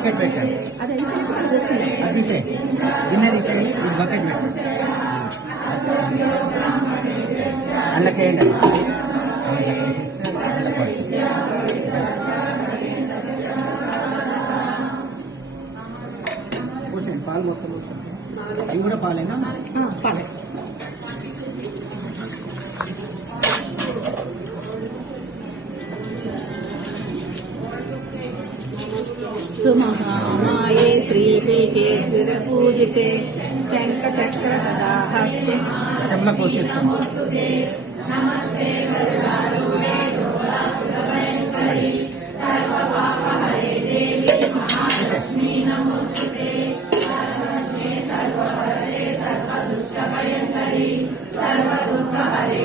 Bucket పెట్టండి. అది తీసేయండి, గిన్నె తీసేయండి, ఈ బకెట్ పెట్టండి. అందుకేయండి పోసేయండి, పాలు మొత్తం పోసేయండి. ఇవి కూడా పాలేనా? పాలే. सुमहामाये श्रीपीठे स्थिरपूजिते शङ्खचक्रगदाहस्ते చెమ్మ కోసేస్తాం. सर्वदुःखहरे